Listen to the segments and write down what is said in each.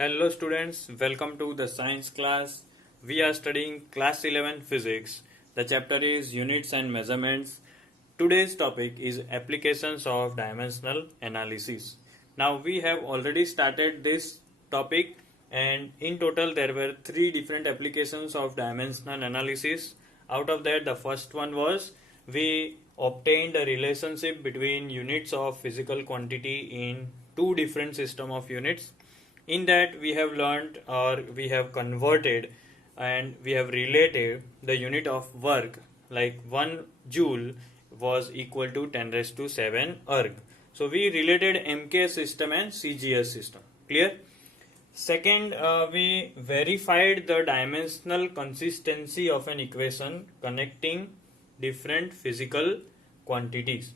Hello students, welcome to the science class. We are studying class 11 physics. The chapter is units and measurements. Today's topic is applications of dimensional analysis. Now we have already started this topic and in total there were three different applications of dimensional analysis. Out of that the first one was we obtained a relationship between units of physical quantity in two different system of units. In that we have learned or we have converted and we have related the unit of work, like 1 joule was equal to 10 raised to 7 erg. So we related MKS system and CGS system. Clear? Second, we verified the dimensional consistency of an equation connecting different physical quantities.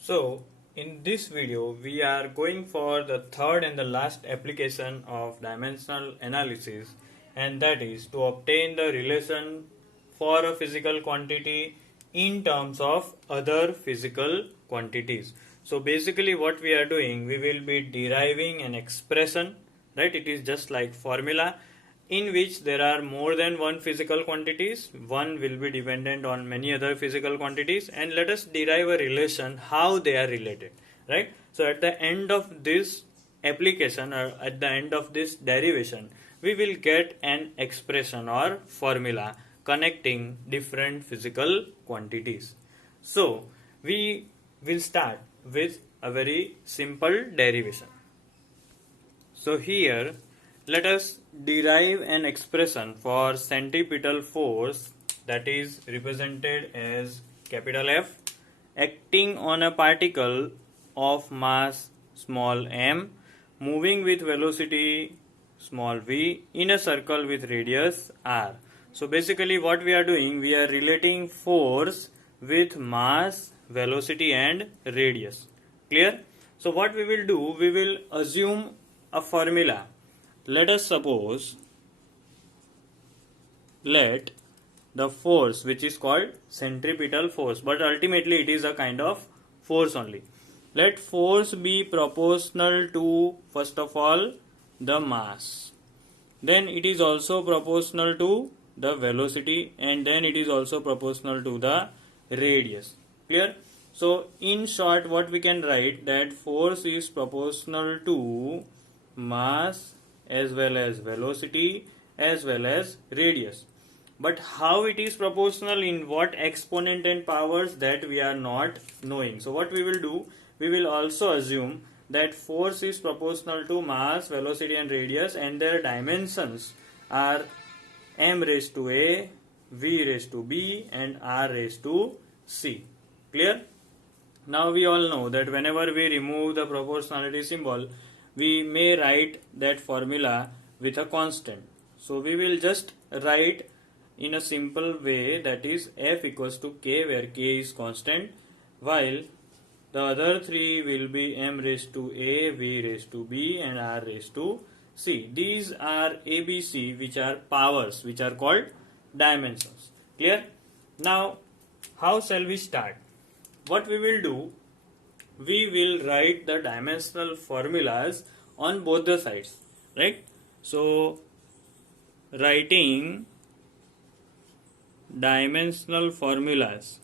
So in this video, we are going for the third and the last application of dimensional analysis, and that is to obtain the relation for a physical quantity in terms of other physical quantities. So basically what we are doing, we will be deriving an expression, right? It is just like formula in which there are more than one physical quantities. One will be dependent on many other physical quantities, and let us derive a relation how they are related, right? So at the end of this application or at the end of this derivation, we will get an expression or formula connecting different physical quantities. So we will start with a very simple derivation. So here let us derive an expression for centripetal force, that is represented as capital F, acting on a particle of mass small m moving with velocity small v in a circle with radius r. So basically what we are doing, we are relating force with mass, velocity and radius. Clear? So what we will do, we will assume a formula. Let us suppose, let the force which is called centripetal force, but ultimately it is a kind of force only. Let force be proportional to, first of all, the mass. Then it is also proportional to the velocity, and then it is also proportional to the radius. Clear? So in short what we can write, that force is proportional to mass as well as velocity as well as radius. But how it is proportional, in what exponent and powers, that we are not knowing. So what we will do, we will also assume that force is proportional to mass, velocity and radius, and their dimensions are m raised to a, v raised to b and r raised to c. Clear? Now we all know that whenever we remove the proportionality symbol, we may write that formula with a constant. So we will just write in a simple way, that is f equals to k, where k is constant, while the other three will be m raised to a, v raised to b and r raised to c. These are ABC, which are powers, which are called dimensions. Clear? Now how shall we start? What we will do, we will write the dimensional formulas on both the sides, right? So writing dimensional formulas.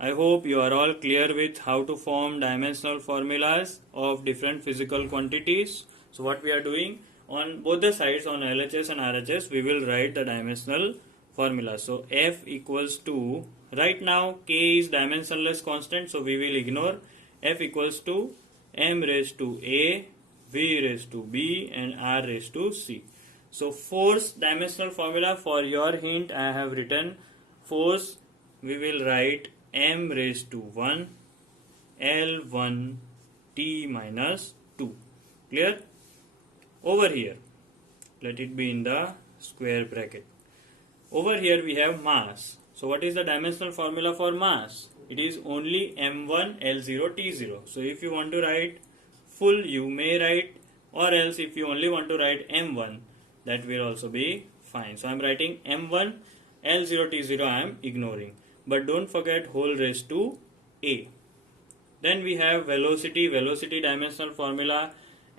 I hope you are all clear with how to form dimensional formulas of different physical quantities. So what we are doing, on both the sides, on LHS and RHS, we will write the dimensional formula. So F equals to, right now K is dimensionless constant, so we will ignore. F equals to m raised to a, v raised to b and r raised to c. So force dimensional formula, for your hint I have written force, we will write m raised to 1 L1 T minus 2. Clear? Over here, let it be in the square bracket. Over here we have mass. So what is the dimensional formula for mass? It is only m1 L0 T0. So if you want to write full, you may write, or else if you only want to write m1, that will also be fine. So I am writing m1 L0 T0, I am ignoring. But don't forget whole raised to a. Then we have velocity dimensional formula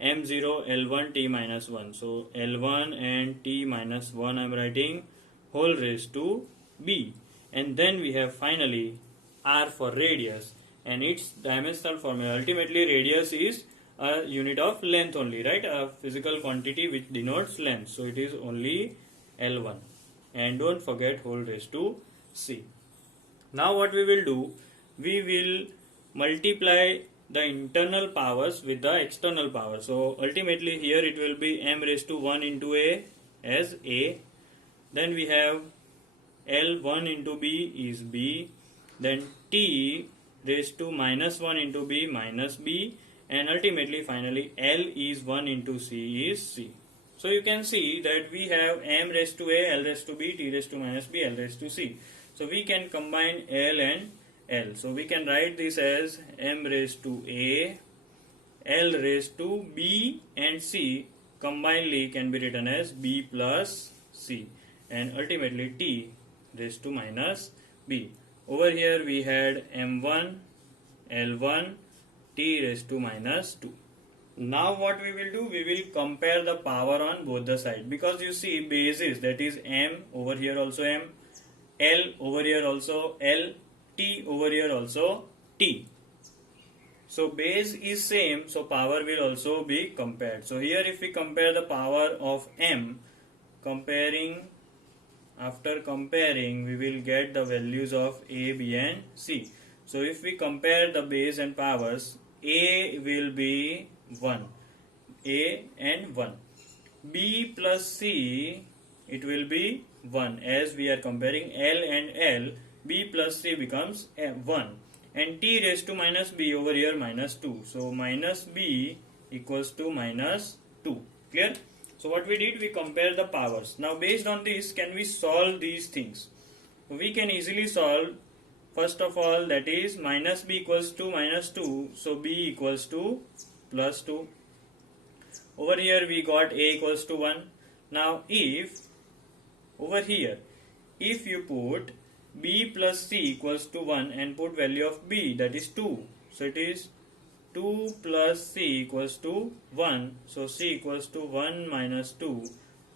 m0 L1 t minus 1. So L1 and t minus 1 I am writing whole raised to b. And then we have finally r for radius, and its dimensional formula. Ultimately radius is a unit of length only, right? A physical quantity which denotes length. So it is only L1. And don't forget whole raised to c. Now what we will do, we will multiply the internal powers with the external power. So ultimately here it will be m raised to 1 into a as a. Then we have L1 into b is b. Then t raised to minus 1 into b minus b. And ultimately finally L is 1 into c is c. So you can see that we have m raised to a, L raised to b, t raised to minus b, L raised to c. So we can combine L and L. So we can write this as m raised to a, L raised to b and c combinedly can be written as b plus c, and ultimately t raised to minus b. Over here we had m1, L1, t raised to minus 2. Now what we will do, we will compare the power on both the sides, because you see bases, that is m, over here also m, L over here also L, T over here also T. So base is same, so power will also be compared. So here if we compare the power of m, after comparing we will get the values of A, B and C. So if we compare the base and powers, A will be 1, A and 1. B plus C, it will be 1, as we are comparing L and L. B plus C becomes 1, and t raised to minus b over here minus 2. So minus b equals to minus 2. Clear? So what we did, we compare the powers. Now based on this, can we solve these things? We can easily solve. First of all, that is minus b equals to minus 2. So b equals to plus 2. Over here we got a equals to 1. Now if over here, if you put b plus c equals to 1 and put value of b, that is 2. So it is 2 plus c equals to 1. So c equals to 1 minus 2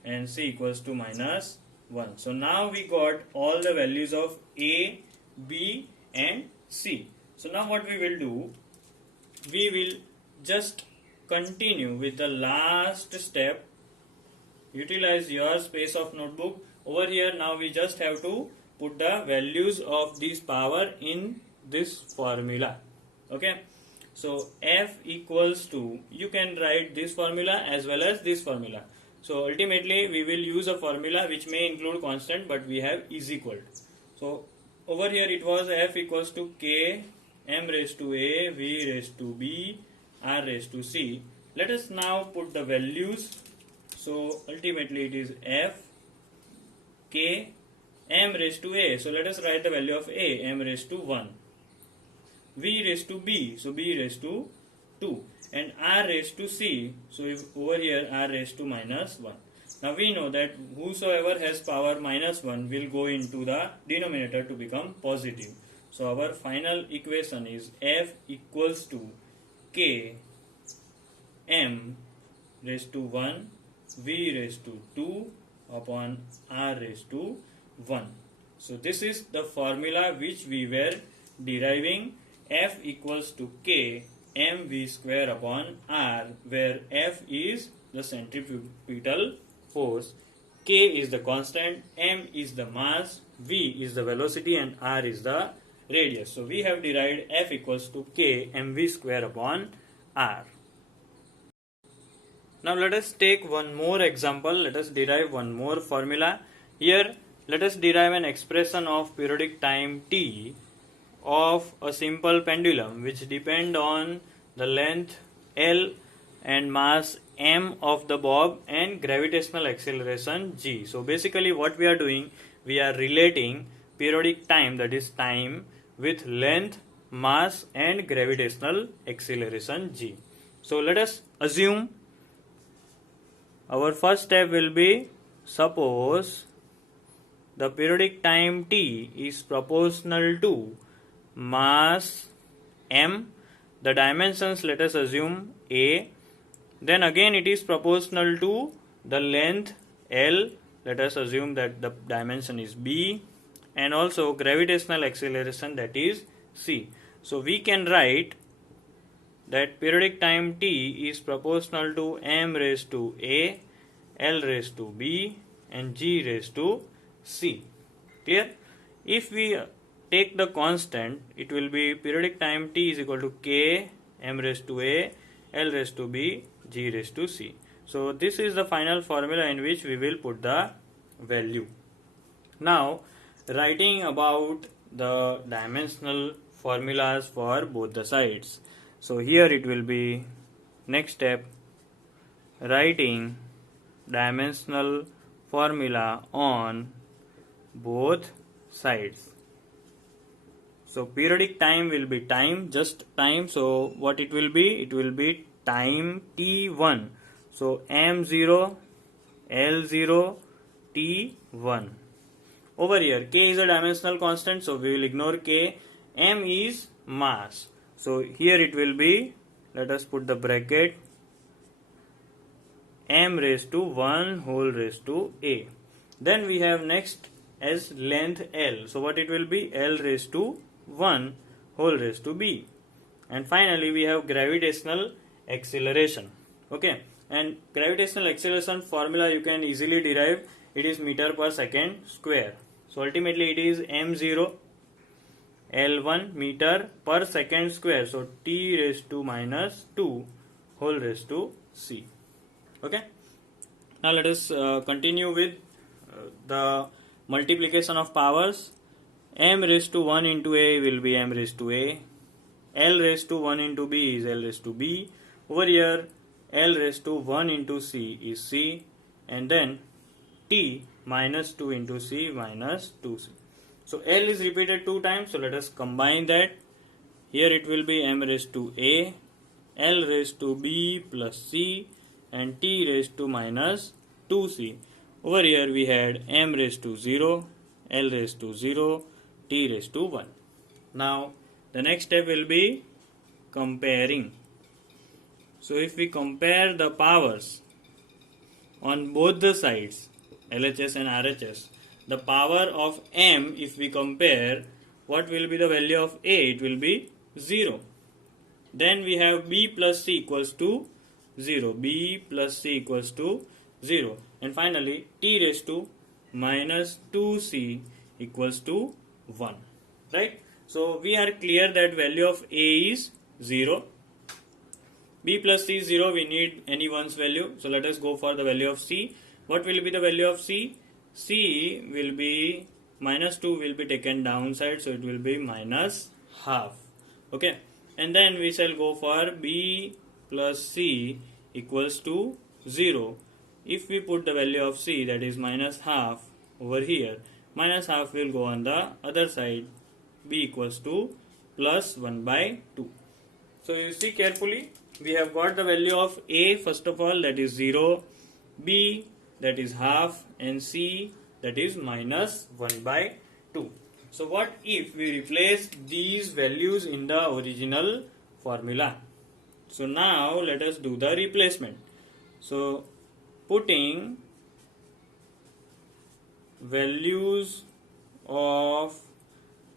and c equals to minus 1. So now we got all the values of a, b and c. So now what we will do, we will just continue with the last step. Utilize your space of notebook. Over here now we just have to put the values of this power in this formula. Okay, so f equals to, you can write this formula as well as this formula. So ultimately we will use a formula which may include constant, but we have is equal. So over here it was f equals to k m raised to a, v raised to b, r raised to c. Let us now put the values. So ultimately it is f k m raised to a. So let us write the value of a, m raised to 1. V raised to b, so b raised to 2. And r raised to c, so if over here r raised to minus 1. Now we know that whosoever has power minus 1 will go into the denominator to become positive. So our final equation is f equals to k m raised to 1, v raised to 2 upon r raised to 1. So this is the formula which we were deriving. F equals to k mv square upon r, where F is the centripetal force, k is the constant, m is the mass, v is the velocity and r is the radius. So we have derived F equals to k mv square upon r. Now let us take one more example. Let us derive one more formula. Here let us derive an expression of periodic time t of a simple pendulum which depend on the length L and mass m of the bob and gravitational acceleration g. So basically what we are doing, we are relating periodic time, that is time, with length, mass and gravitational acceleration g. So let us assume our first step will be, suppose the periodic time t is proportional to mass m, the dimensions let us assume a, then again it is proportional to the length L, let us assume that the dimension is B, and also gravitational acceleration, that is C. So we can write that periodic time T is proportional to m raised to A, L raised to B, and G raised to C. Clear? If we take the constant, it will be periodic time T is equal to K, m raised to A, L raised to B, G raised to C. So this is the final formula in which we will put the value. Now, writing about the dimensional formulas for both the sides. So here it will be next step, writing dimensional formula on both sides. So periodic time will be time, just time. So what it will be? It will be time T1. So M0, L0, T1. Over here, K is a dimensional constant, so we will ignore K. M is mass. So here it will be, let us put the bracket, m raised to 1 whole raised to A. Then we have next as length L. So what it will be? L raised to 1 whole raised to B. And finally we have gravitational acceleration. Okay. And gravitational acceleration formula you can easily derive. It is meter per second square. So ultimately it is m0 L1 meter per second square. So T raised to minus 2 whole raised to C. Okay. Now let us continue with the multiplication of powers. M raised to 1 into A will be m raised to A. L raised to 1 into B is L raised to B. Over here L raised to 1 into C is C. And then T minus 2 into C minus 2C. So L is repeated 2 times. So let us combine that. Here it will be m raised to A, L raised to B plus C, and T raised to minus 2C. Over here we had m raised to 0, L raised to 0, T raised to 1. Now the next step will be comparing. So if we compare the powers on both the sides, LHS and RHS, the power of m, if we compare, what will be the value of A? It will be 0. Then we have B plus C equals to 0. B plus C equals to 0. And finally T raised to minus 2C equals to 1. Right? So we are clear that value of A is 0. B plus C is 0. We need any one's value. So let us go for the value of C. What will be the value of C? C will be minus 2 will be taken downside, so it will be minus half. Okay. And then we shall go for B plus C equals to 0. If we put the value of C, that is minus half over here, minus half will go on the other side. B equals to plus 1 by 2. So you see carefully, we have got the value of A first of all, that is 0, B that is half, and C that is minus 1 by 2. So what if we replace these values in the original formula? So now let us do the replacement. So putting values of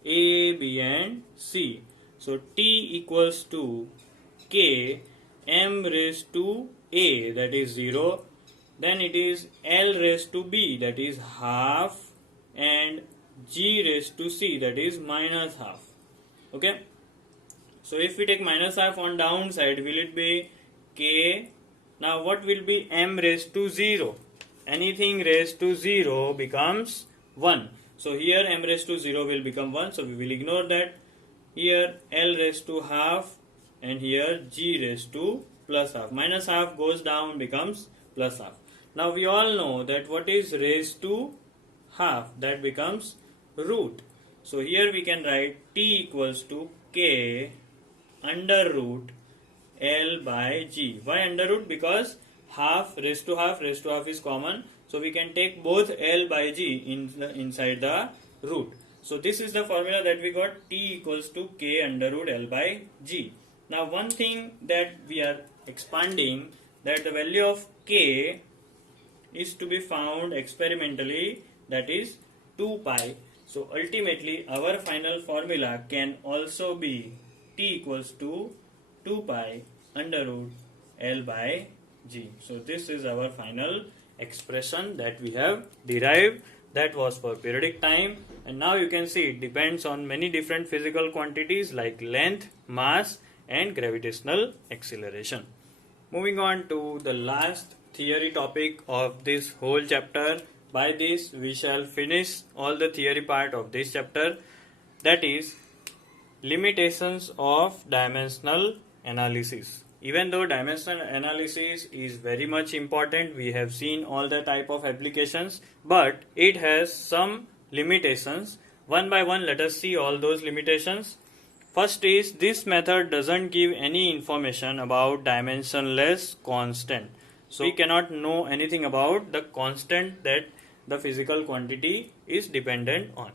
A, B and C. So T equals to K m raised to A, that is 0. Then it is L raised to B, that is half, and G raised to C, that is minus half. Okay. So if we take minus half on downside, will it be K? Now what will be m raised to 0? Anything raised to 0 becomes 1. So here m raised to 0 will become 1. So we will ignore that. Here L raised to half, and here G raised to plus half. Minus half goes down, becomes plus half. Now we all know that what is raised to half, that becomes root. So here we can write T equals to K under root L by G. Why under root? Because half raised to half is common. So we can take both L by G inside the root. So this is the formula that we got, T equals to K under root L by G. Now one thing that we are expanding that the value of k is to be found experimentally, that is 2 pi. So ultimately our final formula can also be t equals to 2 pi under root L by G. So this is our final expression that we have derived. That was for periodic time, and now you can see it depends on many different physical quantities like length, mass and gravitational acceleration. Moving on to the last theory topic of this whole chapter. By this we shall finish all the theory part of this chapter, that is limitations of dimensional analysis. Even though dimensional analysis is very much important, we have seen all the type of applications, but it has some limitations. One by one, let us see all those limitations. First is, this method doesn't give any information about dimensionless constant. So we cannot know anything about the constant that the physical quantity is dependent on.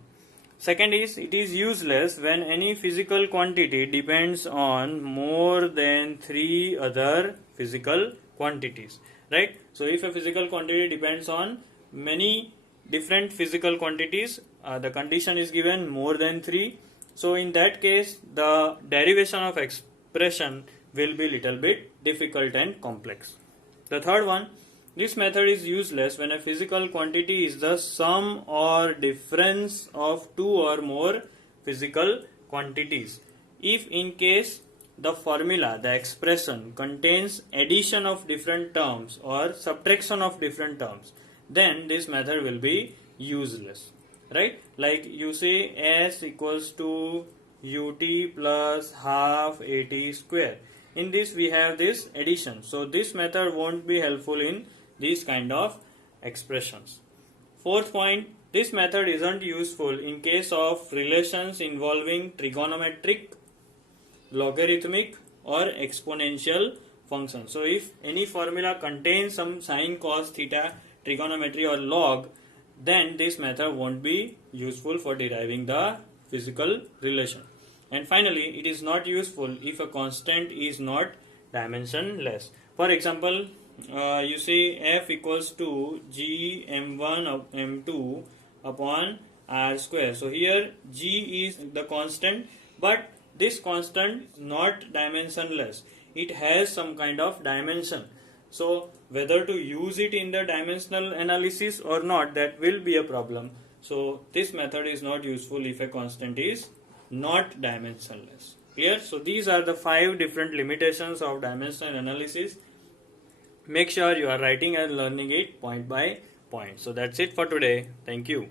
Second is, it is useless when any physical quantity depends on more than 3 other physical quantities, right? So if a physical quantity depends on many different physical quantities, the condition is given more than 3. So in that case, the derivation of expression will be little bit difficult and complex. The third one, this method is useless when a physical quantity is the sum or difference of 2 or more physical quantities. If in case the formula, the expression contains addition of different terms or subtraction of different terms, then this method will be useless, right? Like you say s equals to ut plus half at square. In this we have this addition, so this method won't be helpful in these kind of expressions. Fourth point, this method isn't useful in case of relations involving trigonometric, logarithmic or exponential functions. So if any formula contains some sine, cos, theta, trigonometry or log, then this method won't be useful for deriving the physical relation. And finally, it is not useful if a constant is not dimensionless. For example, you see f equals to g m1 of m2 upon r square. So here g is the constant, but this constant is not dimensionless. It has some kind of dimension. So whether to use it in the dimensional analysis or not, that will be a problem. So this method is not useful if a constant is not dimensionless. Clear? So these are the 5 different limitations of dimensional analysis. Make sure you are writing and learning it point by point. So that's it for today. Thank you.